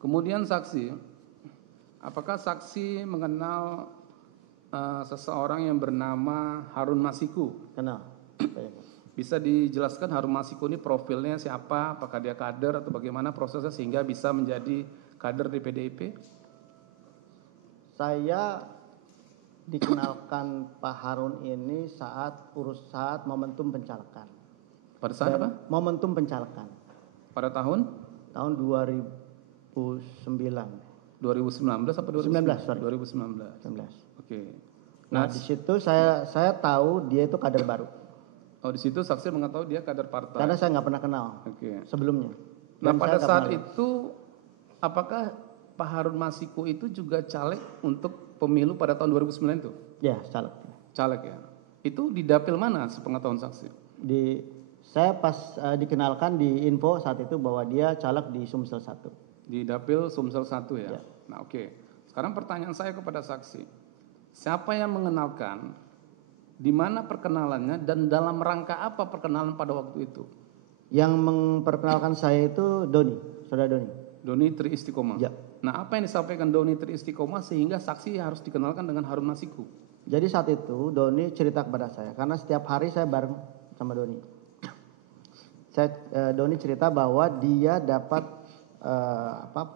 Kemudian saksi, apakah saksi mengenal seseorang yang bernama Harun Masiku? Kenal. Bisa dijelaskan Harun Masiku ini profilnya siapa? Apakah dia kader atau bagaimana prosesnya sehingga bisa menjadi kader di PDIP? Saya dikenalkan Pak Harun ini saat momentum pencalekan. Pada saat apa? Momentum pencalekan. Pada tahun? Tahun 2009. 2019 apa 2019, sorry. 2019. 2019. Oke. Nah, di situ saya tahu dia itu kader baru. Oh, di situ saksi mengetahui dia kader partai. Karena saya nggak pernah kenal sebelumnya. Nah, pada saat itu apakah Pak Harun Masiku itu juga caleg untuk pemilu pada tahun 2009 itu? Ya, caleg. Caleg ya. Itu di dapil mana sepengetahuan saksi? Saya pas dikenalkan di info saat itu bahwa dia caleg di Sumsel 1. Di dapil Sumsel 1 ya? Ya. Nah, oke. Sekarang pertanyaan saya kepada saksi. Siapa yang mengenalkan, di mana perkenalannya, dan dalam rangka apa perkenalan pada waktu itu? Yang memperkenalkan saya itu Doni, saudara Doni. Doni Tri Istiqomah? Ya. Nah, apa yang disampaikan Doni Tri Istiqomah sehingga saksi harus dikenalkan dengan Harun Masiku? Jadi saat itu Doni cerita kepada saya, karena setiap hari saya bareng sama Doni. Doni cerita bahwa dia dapat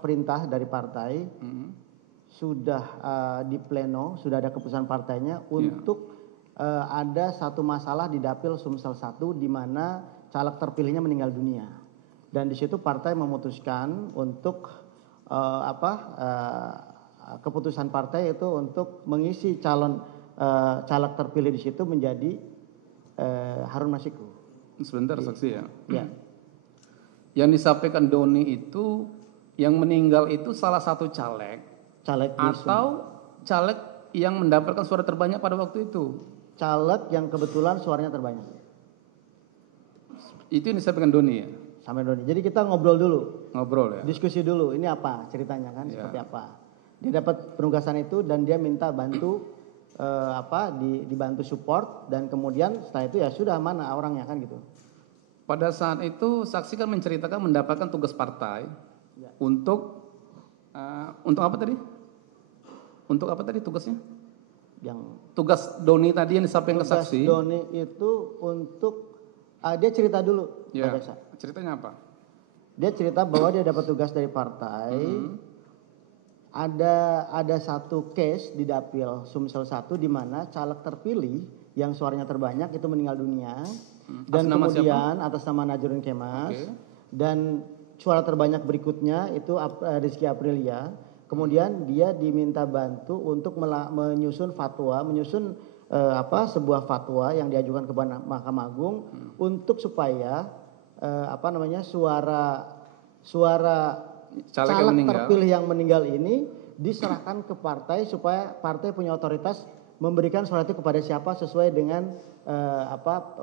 perintah dari partai, sudah di pleno, sudah ada keputusan partainya untuk ada satu masalah di dapil Sumsel 1 di mana caleg terpilihnya meninggal dunia. Dan di situ partai memutuskan untuk keputusan partai itu untuk mengisi calon caleg terpilih di situ menjadi Harun Masiku. Sebentar saksi ya. Ya. Yang disampaikan Doni itu yang meninggal itu salah satu caleg atau caleg yang mendapatkan suara terbanyak pada waktu itu? Caleg yang kebetulan suaranya terbanyak. Itu yang disampaikan Doni ya? Sama Doni. Jadi kita ngobrol dulu. Ngobrol ya? Diskusi dulu. Ini apa ceritanya kan? Ya. Seperti apa? Dia dapat penugasan itu dan dia minta bantu dibantu support, dan kemudian setelah itu ya sudah, mana orangnya kan gitu. Pada saat itu saksi kan menceritakan mendapatkan tugas partai untuk apa tadi? Untuk apa tadi tugasnya? Tugas Doni tadi yang disampaikan ke saksi. Tugas Doni itu untuk dia cerita dulu. Ya. Ceritanya apa? Dia cerita bahwa dia dapat tugas dari partai. Ada satu case di dapil Sumsel 1 di mana caleg terpilih yang suaranya terbanyak itu meninggal dunia. Dan kemudian atas nama Najrun Kemas. Dan suara terbanyak berikutnya itu Rizky Aprilia. Kemudian dia diminta bantu untuk menyusun sebuah fatwa yang diajukan ke Mahkamah Agung untuk supaya suara caleg terpilih yang meninggal ini diserahkan ke partai supaya partai punya otoritas memberikan surat itu kepada siapa sesuai dengan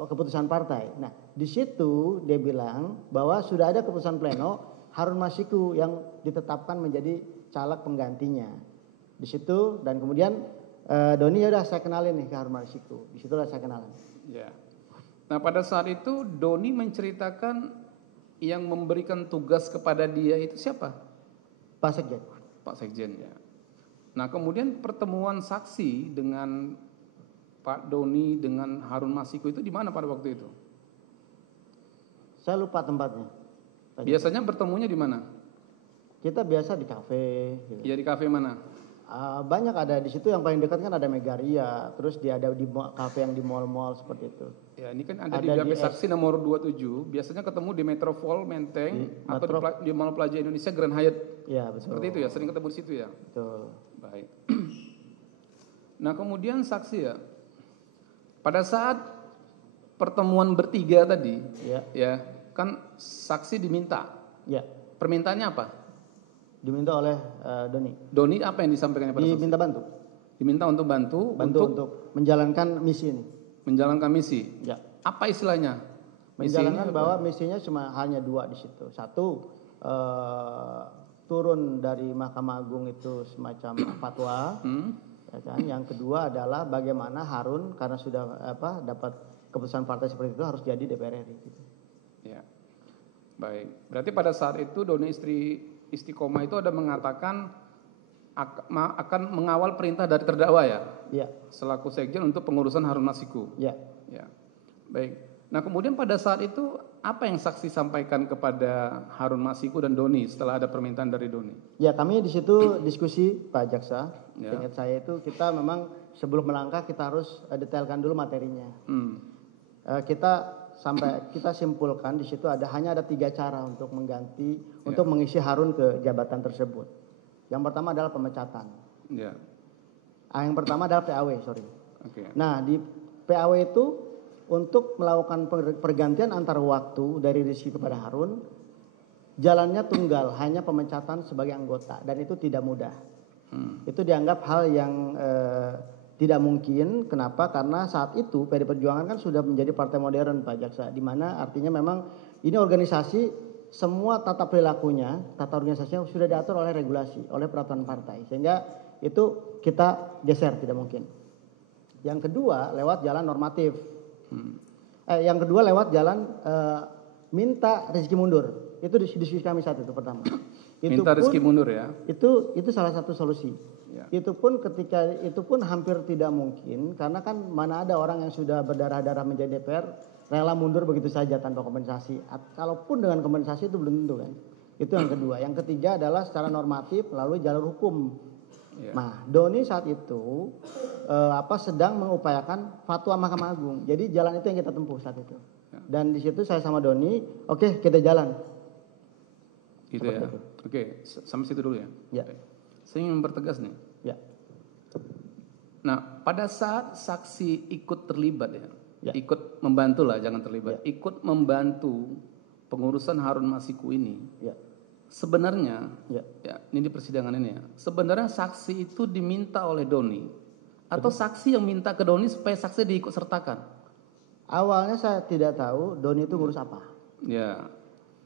keputusan partai. Nah, di situ dia bilang bahwa sudah ada keputusan pleno Harun Masiku yang ditetapkan menjadi caleg penggantinya. Di situ, dan kemudian Doni ya udah saya kenalin nih ke Harun Masiku. Di situlah saya kenalan. Ya. Nah, pada saat itu Doni menceritakan yang memberikan tugas kepada dia itu siapa? Pak Sekjen. Pak Sekjen ya. Nah, kemudian pertemuan saksi dengan Pak Doni dengan Harun Masiku itu di mana pada waktu itu? Saya lupa tempatnya. Biasanya bertemunya di mana? Kita biasa di kafe. Gitu. Ya, di kafe mana? Banyak ada di situ, yang paling dekat kan ada Megaria, terus dia ada di kafe yang di mall-mall seperti itu. Ya, ini kan ada di BAP Saksi nomor 27, biasanya ketemu di Metropol Menteng atau di Mall Plaza Indonesia Grand Hyatt. Iya, betul. Seperti itu ya, sering ketemu di situ ya. Betul. Baik. Nah, kemudian saksi ya, pada saat pertemuan bertiga tadi, ya kan saksi diminta. Ya. Permintaannya apa? Diminta oleh Doni. Doni apa yang disampaikan pada saksi? Diminta bantu. Diminta untuk bantu untuk menjalankan misi ini. Menjalankan misi. Ya. Apa istilahnya? Menjalankan bahwa misinya cuma hanya dua di situ. Satu, turun dari Mahkamah Agung itu semacam fatwa. Ya kan? Yang kedua adalah bagaimana Harun karena sudah dapat keputusan partai seperti itu harus jadi DPR RI. Gitu. Ya. Baik. Berarti pada saat itu Doni istri Istiqomah itu ada mengatakan akan mengawal perintah dari terdakwa ya? Ya. Selaku sekjen untuk pengurusan Harun Masiku. Ya. Ya. Baik. Nah kemudian pada saat itu apa yang saksi sampaikan kepada Harun Masiku dan Doni setelah ada permintaan dari Doni? Ya kami di situ diskusi Pak Jaksa. Ya. Ingat saya itu kita memang sebelum melangkah kita harus detailkan dulu materinya. Kita simpulkan di situ hanya ada 3 cara untuk mengganti untuk mengisi Harun ke jabatan tersebut. Yang pertama adalah pemecatan. Ya. Yang pertama adalah PAW, sorry. Okay. Nah di PAW itu untuk melakukan pergantian antar waktu dari Rizky kepada Harun, jalannya tunggal, hanya pemecatan sebagai anggota, dan itu tidak mudah. Itu dianggap hal yang tidak mungkin. Kenapa? Karena saat itu PD Perjuangan kan sudah menjadi partai modern Pak Jaksa, di mana artinya memang ini organisasi semua tata perilakunya, tata organisasinya sudah diatur oleh regulasi, oleh peraturan partai, sehingga itu kita geser tidak mungkin. Yang kedua lewat jalan normatif. Yang kedua lewat jalan minta Rizky mundur. Itu diskusi kami saat itu pertama. Minta Rizky mundur ya? Itu salah satu solusi. Ya. Itu pun hampir tidak mungkin karena kan mana ada orang yang sudah berdarah-darah menjadi DPR rela mundur begitu saja tanpa kompensasi. Kalaupun dengan kompensasi itu belum tentu kan. Itu yang kedua. Yang ketiga adalah secara normatif melalui jalur hukum. Ya. Nah, Doni saat itu sedang mengupayakan fatwa Mahkamah Agung. Jadi jalan itu yang kita tempuh saat itu. Ya. Dan di situ saya sama Doni, oke, kita jalan. Gitu ya. Itu. Oke, sampai situ dulu ya. Ya. Oke. Saya ingin mempertegas nih. Ya. Nah, pada saat saksi ikut terlibat ya, ikut membantu lah, jangan terlibat. Ya. Ikut membantu pengurusan Harun Masiku ini. Ya. Sebenarnya, ya, ini di persidangan ini ya. Sebenarnya saksi itu diminta oleh Doni atau saksi yang minta ke Doni supaya saksi diikut sertakan? Awalnya saya tidak tahu Doni itu ngurus apa. Ya.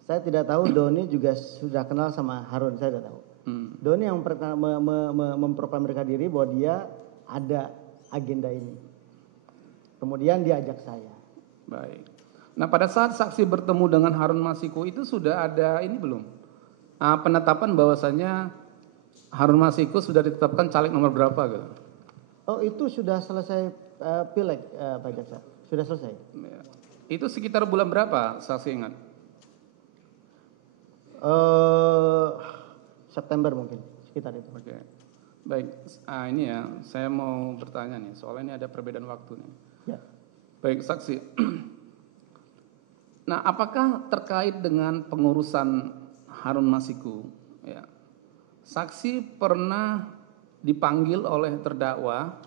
Saya tidak tahu Doni juga sudah kenal sama Harun, saya tidak tahu. Doni yang memproklamirkan diri bahwa dia ada agenda ini. Kemudian dia ajak saya. Baik. Nah pada saat saksi bertemu dengan Harun Masiku itu sudah ada ini belum? Penetapan bahwasanya Harun Masiku sudah ditetapkan caleg nomor berapa gitu? Oh itu sudah selesai pileg Pak Jaksa, sudah selesai. Ya. Itu sekitar bulan berapa saksi ingat? September mungkin sekitar itu. Oke. Baik, ini ya saya mau bertanya nih, soalnya ini ada perbedaan waktu nih. Ya. Baik saksi. Nah apakah terkait dengan pengurusan Harun Masiku, ya, saksi pernah dipanggil oleh terdakwa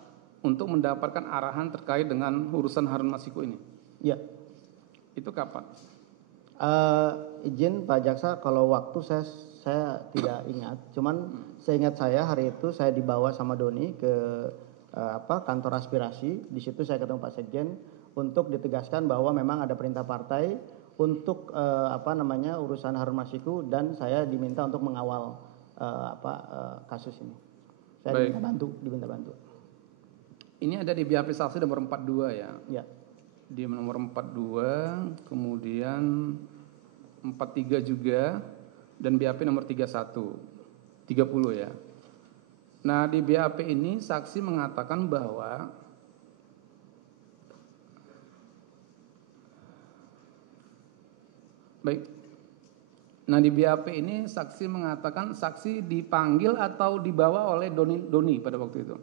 untuk mendapatkan arahan terkait dengan urusan Harun Masiku ini? Ya. Itu kapan? Izin Pak Jaksa, kalau waktu saya tidak ingat. Cuman seingat saya hari itu saya dibawa sama Doni ke kantor aspirasi. Di situ saya ketemu Pak Sekjen untuk ditegaskan bahwa memang ada perintah partai untuk urusan Harun Masiku dan saya diminta untuk mengawal kasus ini. Saya diminta bantu. Ini ada di BAP saksi nomor 42 ya. Ya. Di nomor 42, kemudian 43 juga dan BAP nomor 31. 30 ya. Nah, di BAP ini saksi mengatakan bahwa baik. Nah, di BAP ini saksi mengatakan saksi dipanggil atau dibawa oleh Doni pada waktu itu.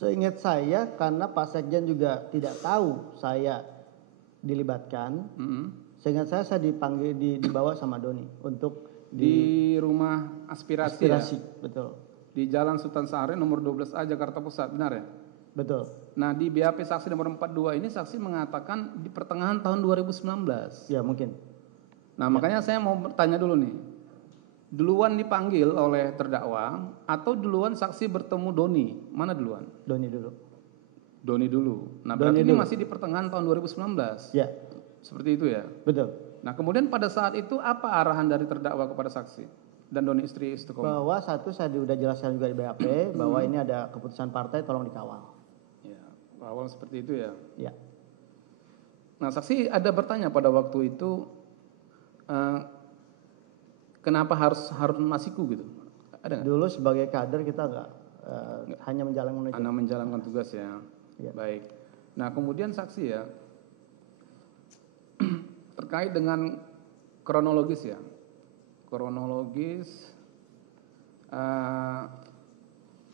Seingat saya karena Pak Sekjen juga tidak tahu saya dilibatkan. Seingat saya dipanggil dibawa sama Doni untuk di rumah aspirasi ya? Betul. Di Jalan Sultan Sahrir nomor 12A Jakarta Pusat, benar ya? Betul. Nah, di BAP saksi nomor 42 ini saksi mengatakan di pertengahan tahun 2019. Ya, mungkin. Nah, makanya saya mau bertanya dulu nih. Duluan dipanggil oleh terdakwa atau duluan saksi bertemu Doni? Mana duluan? Doni dulu. Doni dulu. Nah, berarti ini masih di pertengahan tahun 2019. Ya. Seperti itu ya? Betul. Nah, kemudian pada saat itu apa arahan dari terdakwa kepada saksi dan Doni istri Istiqomah? Bahwa satu saya sudah jelaskan juga di BAP bahwa ini ada keputusan partai tolong dikawal. Ya, awal seperti itu ya? Ya. Nah, saksi ada bertanya pada waktu itu kenapa harus Harun Masiku gitu? Ada nggak? Dulu sebagai kader kita nggak hanya menjalankan Hanya menjalankan tugas ya. Baik. Nah kemudian saksi ya terkait dengan kronologis ya,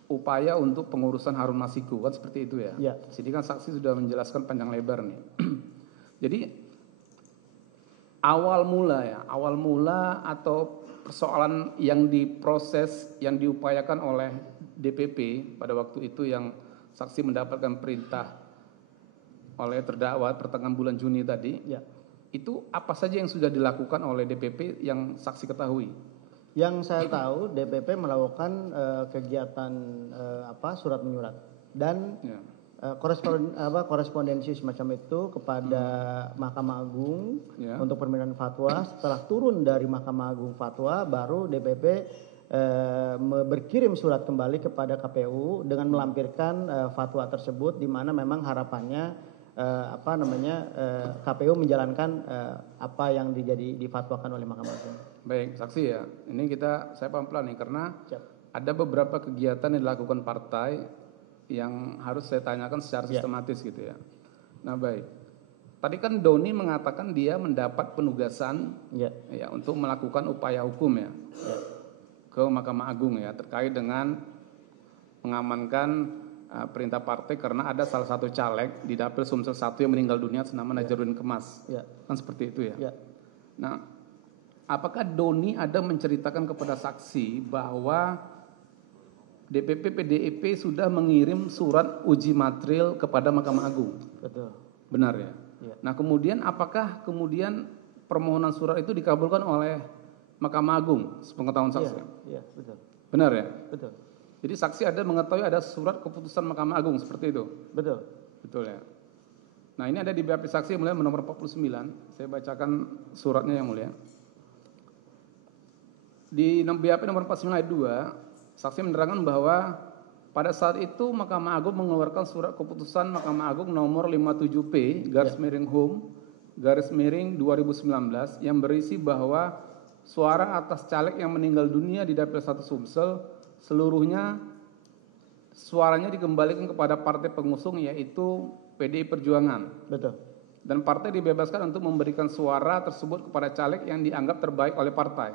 upaya untuk pengurusan Harun Masiku kan seperti itu ya. Jadi kan saksi sudah menjelaskan panjang lebar nih. Jadi awal mula atau persoalan yang diproses, yang diupayakan oleh DPP pada waktu itu yang saksi mendapatkan perintah oleh terdakwa pertengahan bulan Juni tadi, itu apa saja yang sudah dilakukan oleh DPP yang saksi ketahui? Yang saya tahu DPP melakukan kegiatan surat menyurat dan korespondensi semacam itu kepada Mahkamah Agung untuk permintaan fatwa. Setelah turun dari Mahkamah Agung fatwa, baru DPP berkirim surat kembali kepada KPU dengan melampirkan fatwa tersebut, di mana memang harapannya KPU menjalankan apa yang difatwakan oleh Mahkamah Agung. Baik, saksi ya. Ini saya pelan-pelan nih karena ada beberapa kegiatan yang dilakukan partai yang harus saya tanyakan secara sistematis gitu ya. Nah baik, tadi kan Doni mengatakan dia mendapat penugasan ya untuk melakukan upaya hukum ya ke Mahkamah Agung ya terkait dengan mengamankan perintah partai karena ada salah satu caleg di Dapil Sumsel 1 yang meninggal dunia senama Najarudin Kemas. Kan seperti itu ya. Nah, apakah Doni ada menceritakan kepada saksi bahwa DPP PDIP sudah mengirim surat uji material kepada Mahkamah Agung? Betul. Benar ya? Nah, kemudian apakah permohonan surat itu dikabulkan oleh Mahkamah Agung sepengetahuan saksi? Iya, betul. Benar ya? Betul. Jadi saksi ada mengetahui ada surat keputusan Mahkamah Agung seperti itu? Betul. Betul ya. Nah ini ada di BAP saksi yang mulia nomor 49. Saya bacakan suratnya yang mulia. Di BAP nomor 49 ayat 2, saksi menerangkan bahwa pada saat itu Mahkamah Agung mengeluarkan surat keputusan Mahkamah Agung nomor 57P /Hum/2019 yang berisi bahwa suara atas caleg yang meninggal dunia di Dapil 1 Sumsel seluruhnya suaranya dikembalikan kepada partai pengusung yaitu PDI Perjuangan. Betul. Dan partai dibebaskan untuk memberikan suara tersebut kepada caleg yang dianggap terbaik oleh partai.